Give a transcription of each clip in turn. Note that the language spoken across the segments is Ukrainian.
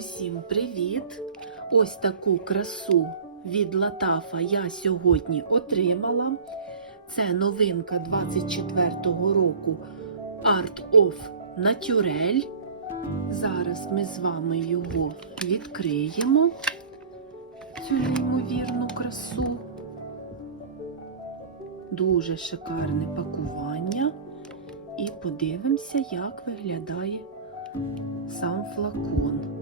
Усім привіт! Ось таку красу від Латафа я сьогодні отримала. Це новинка 24-го року Art of Naturel. Зараз ми з вами його відкриємо, цю неймовірну красу. Дуже шикарне пакування. І подивимося, як виглядає сам флакон.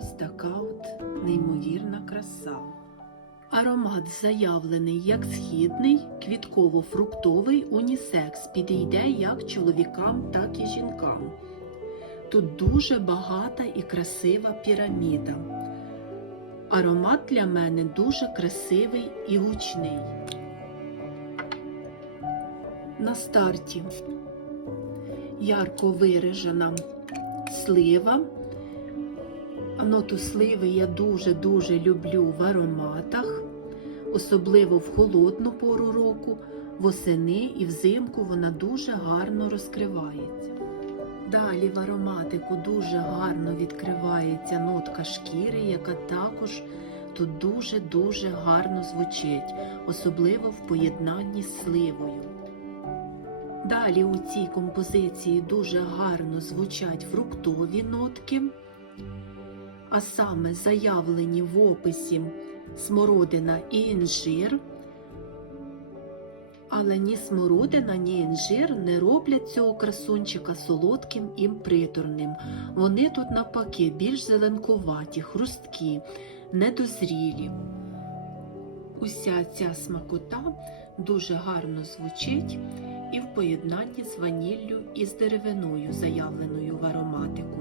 Ось така от неймовірна краса. Аромат заявлений як східний, квітково-фруктовий унісекс. Підійде як чоловікам, так і жінкам. Тут дуже багата і красива піраміда. Аромат для мене дуже красивий і гучний. На старті ярко виражена слива. Ноту сливи я дуже-дуже люблю в ароматах, особливо в холодну пору року, восени і взимку вона дуже гарно розкривається. Далі в ароматику дуже гарно відкривається нотка шкіри, яка також тут дуже-дуже гарно звучить, особливо в поєднанні з сливою. Далі у цій композиції дуже гарно звучать фруктові нотки, а саме заявлені в описі смородина і інжир. Але ні смородина, ні інжир не роблять цього красунчика солодким і приторним. Вони тут навпаки більш зеленкуваті, хрусткі, недозрілі. Уся ця смакота дуже гарно звучить і в поєднанні з ваніллю і з деревиною, заявленою в ароматику.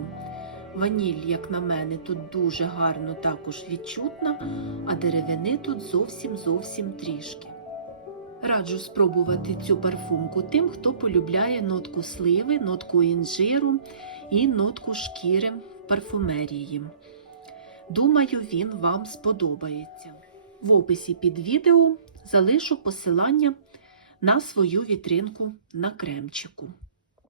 Ваніль, як на мене, тут дуже гарно також відчутна, а деревини тут зовсім зовсім трішки. Раджу спробувати цю парфумку тим, хто полюбляє нотку сливи, нотку інжиру і нотку шкіри в парфумерії. Думаю, він вам сподобається. В описі під відео залишу посилання на свою вітринку на кремчику.